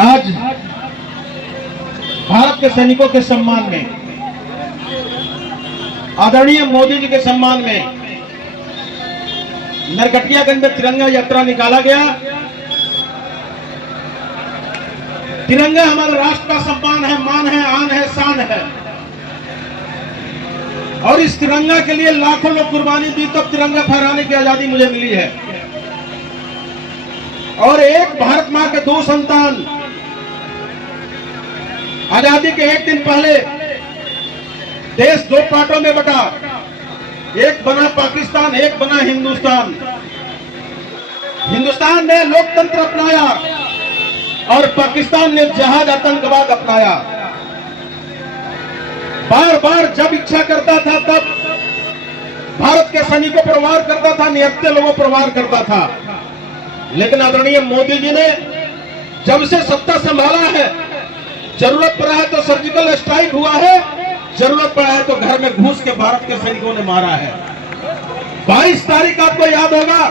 आज भारत के सैनिकों के सम्मान में, आदरणीय मोदी जी के सम्मान में नरकटियागंज में तिरंगा यात्रा निकाला गया। तिरंगा हमारे राष्ट्र का सम्मान है, मान है, आन है, शान है। और इस तिरंगा के लिए लाखों लोग कुर्बानी दी, तब तिरंगा फहराने की आजादी मुझे मिली है। और एक भारत मां के दो संतान, आजादी के एक दिन पहले देश दो पार्टों में बटा, एक बना पाकिस्तान, एक बना हिंदुस्तान। हिंदुस्तान ने लोकतंत्र अपनाया और पाकिस्तान ने जहाज आतंकवाद अपनाया। बार बार जब इच्छा करता था तब भारत के सैनिकों पर वार करता था, निहत्थे लोगों पर वार करता था। लेकिन आदरणीय मोदी जी ने जब से सत्ता संभाला है, जरूरत पड़ा है तो सर्जिकल स्ट्राइक हुआ है, जरूरत पड़ा है तो घर में घुस के भारत के सैनिकों ने मारा है। 22 तारीख आपको याद होगा,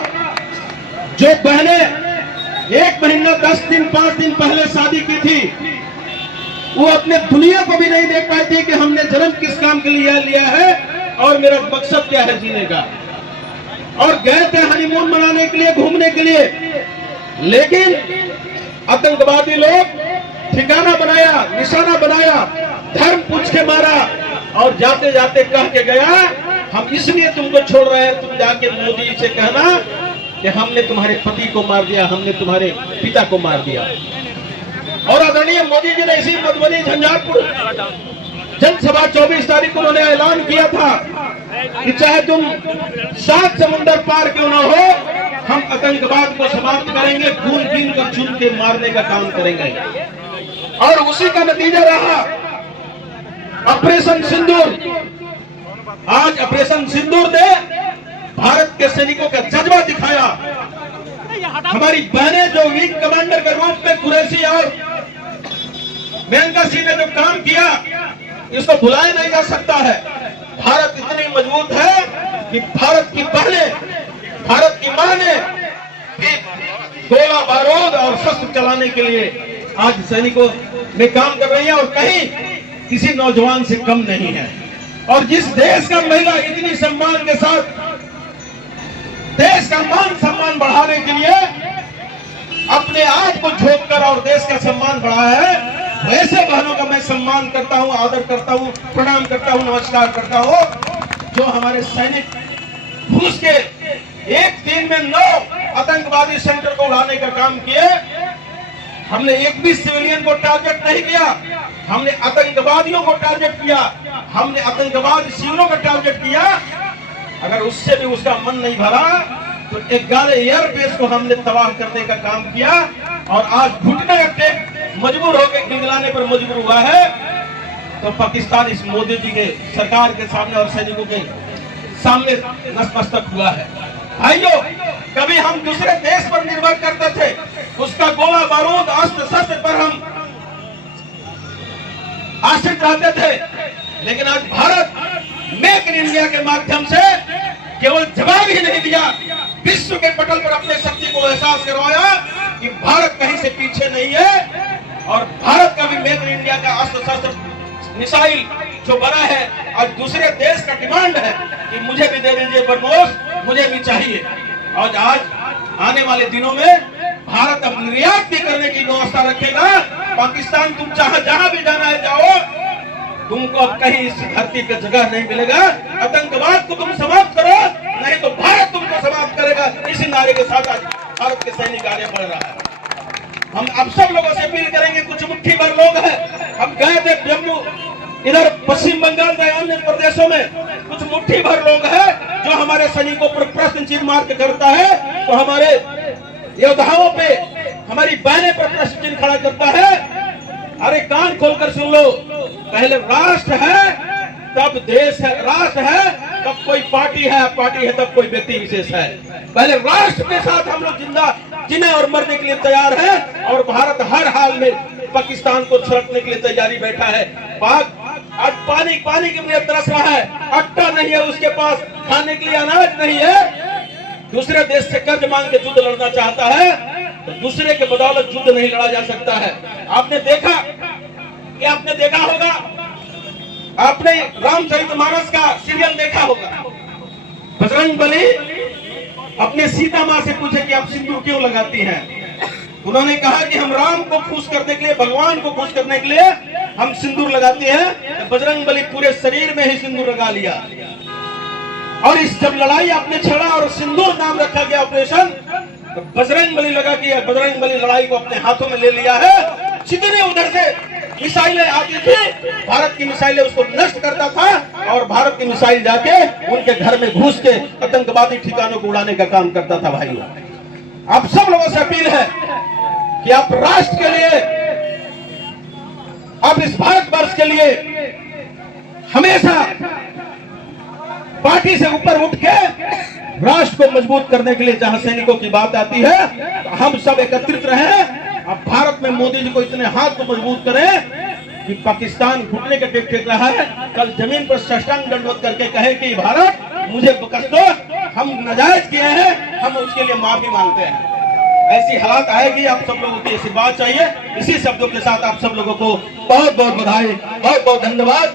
जो बहनें 1 महीना 10 दिन 5 दिन पहले शादी की थी, वो अपने दुनिया को भी नहीं देख पाई थी कि हमने जन्म किस काम के लिए लिया है और मेरा मकसद क्या है जीने का। और गए थे हनीमून मनाने के लिए, घूमने के लिए, लेकिन आतंकवादी लोग ठिकाना बनाया, निशाना बनाया, धर्म पूछ के मारा और जाते जाते कह के गया, हम इसलिए तुमको छोड़ रहे हैं, तुम जाके मोदी से कहना कि हमने तुम्हारे पति को मार दिया, हमने तुम्हारे पिता को मार दिया। और आदरणीय मोदी जी ने इसी मधुबनी झंझारपुर जनसभा 24 तारीख को उन्होंने ऐलान किया था कि चाहे तुम 7 समुंदर पार क्यों ना हो, हम आतंकवाद को समाप्त करेंगे, खून गिन कर चुन के मारने का काम करेंगे। और उसी का नतीजा रहा ऑपरेशन सिंदूर। आज ऑपरेशन सिंदूर ने भारत के सैनिकों का जज्बा दिखाया। हमारी बहनें जो विंग कमांडर के रूप में कुरैशी और मेनका सिंह ने जो काम किया, इसको भुलाया नहीं जा सकता है। भारत इतनी मजबूत है कि भारत की बहनें, भारत की मां ने भी गोला बारूद और शस्त्र चलाने के लिए आज सैनिकों में काम कर रही है और कहीं किसी नौजवान से कम नहीं है। और जिस देश का महिला इतनी सम्मान के साथ देश का मान सम्मान बढ़ाने के लिए अपने आप को झोंक कर और देश का सम्मान बढ़ाया है, वैसे बहनों का मैं सम्मान करता हूं, आदर करता हूं, प्रणाम करता हूं, नमस्कार करता हूं, जो हमारे सैनिक घुस के एक दिन में 9 आतंकवादी सेंटर को उड़ाने का काम किए। हमने एक भी सिविलियन को टारगेट नहीं किया, हमने आतंकवादियों को टारगेट किया, हमने आतंकवादी शिविरों को टारगेट किया। अगर उससे भी उसका मन नहीं भरा तो 11 एयरबेस को हमने तबाह करने का काम किया। और आज घुटने टेक मजबूर होकर गिड़गिड़ाने पर मजबूर हुआ है, तो पाकिस्तान इस मोदी जी के सरकार के सामने और सैनिकों के सामने नतमस्तक हुआ है। भाइयों, कभी हम दूसरे देश पर निर्भर करते थे, उसका गोला बारूद अस्त्र शस्त्र पर हम आश्रित रहते थे, लेकिन आज भारत मेक इन इंडिया के माध्यम से केवल जवाब ही नहीं दिया, विश्व के पटल पर अपने शक्ति को एहसास करवाया कि भारत कहीं से पीछे नहीं है। और भारत का भी मेक इन इंडिया का अस्त्र शस्त्र मिसाइल जो बना है, आज दूसरे देश का डिमांड है कि मुझे भी दे दीजिए ब्रह्मोस, मुझे भी चाहिए। और आज आने वाले दिनों में भारत अब निर्यात भी करने की व्यवस्था रखेगा। पाकिस्तान तुम जहां भी जाना है जाओ, तुमको अब कहीं इस धरती पे जगह नहीं मिलेगा। आतंकवाद को तुम समाप्त करो, नहीं तो भारत तुमको समाप्त करेगा। इसी नारे के साथ आज भारत के सैनिक आगे बढ़ रहा है। हम अब सब लोगों से अपील करेंगे, कुछ मुट्ठी भर लोग हैं, हम गए थे जम्मू, इधर पश्चिम बंगाल के अन्य प्रदेशों में कुछ मुट्ठी भर लोग हैं जो हमारे सैनिकों पर प्रश्न चिन्ह मार के करता है, तो हमारे योद्धाओं पे, हमारी बहनें पर प्रश्न चिन्ह खड़ा करता है। अरे कान खोलकर सुन लो, पहले राष्ट्र है तब देश है, राष्ट्र है तब कोई पार्टी है तब कोई व्यक्ति विशेष है। पहले राष्ट्र के साथ हम लोग जिंदा जीने और मरने के लिए तैयार हैं। और भारत हर हाल में पाकिस्तान को छड़कने के लिए तैयारी बैठा है। पाक आज पानी के लिए तरस रहा है, आटा नहीं है उसके पास, खाने के लिए अनाज नहीं है, दूसरे देश से कर्ज मांग के युद्ध लड़ना चाहता है। तो दूसरे के बदौलत युद्ध नहीं लड़ा जा सकता है। आपने देखा कि आपने देखा होगा, आपने रामचरितमानस का सीरियल देखा होगा। बजरंग बली अपने सीता माँ से पूछे कि आप सिंदूर क्यों लगाती हैं। उन्होंने कहा कि हम राम को खुश करने के लिए, भगवान को खुश करने के लिए हम सिंदूर लगाते हैं। तो बजरंग बली पूरे शरीर में ही सिंदूर लगा लिया। और इस जब लड़ाई आपने छड़ा और सिंदूर नाम रखा गया ऑपरेशन, तो बजरंग बली लगा कि बजरंग बली लड़ाई को अपने हाथों में ले लिया है। जितने उधर से मिसाइलें आती थी, भारत की मिसाइलें उसको नष्ट करता था और भारत की मिसाइल जाके उनके घर में घुस के आतंकवादी ठिकानों को उड़ाने का काम करता था। भाइयों, आप सब लोगों से अपील है कि आप राष्ट्र के लिए, आप इस भारतवर्ष के लिए हमेशा पार्टी से ऊपर उठ के राष्ट्र को मजबूत करने के लिए जहां सैनिकों की बात आती है, तो हम सब एकत्रित रहें। अब भारत में मोदी जी को इतने हाथ को मजबूत करें कि पाकिस्तान घुटने के टेक रहा है, कल जमीन पर साष्टांग दंडवत करके कहे कि भारत मुझे बख्श दो, हम नाजायज किए हैं, हम उसके लिए माफी मांगते हैं। ऐसी हालात आएगी, आप सब लोगों की आशीर्वाद चाहिए। इसी शब्दों के साथ आप सब लोगों को बहुत बहुत बधाई, बहुत बहुत धन्यवाद।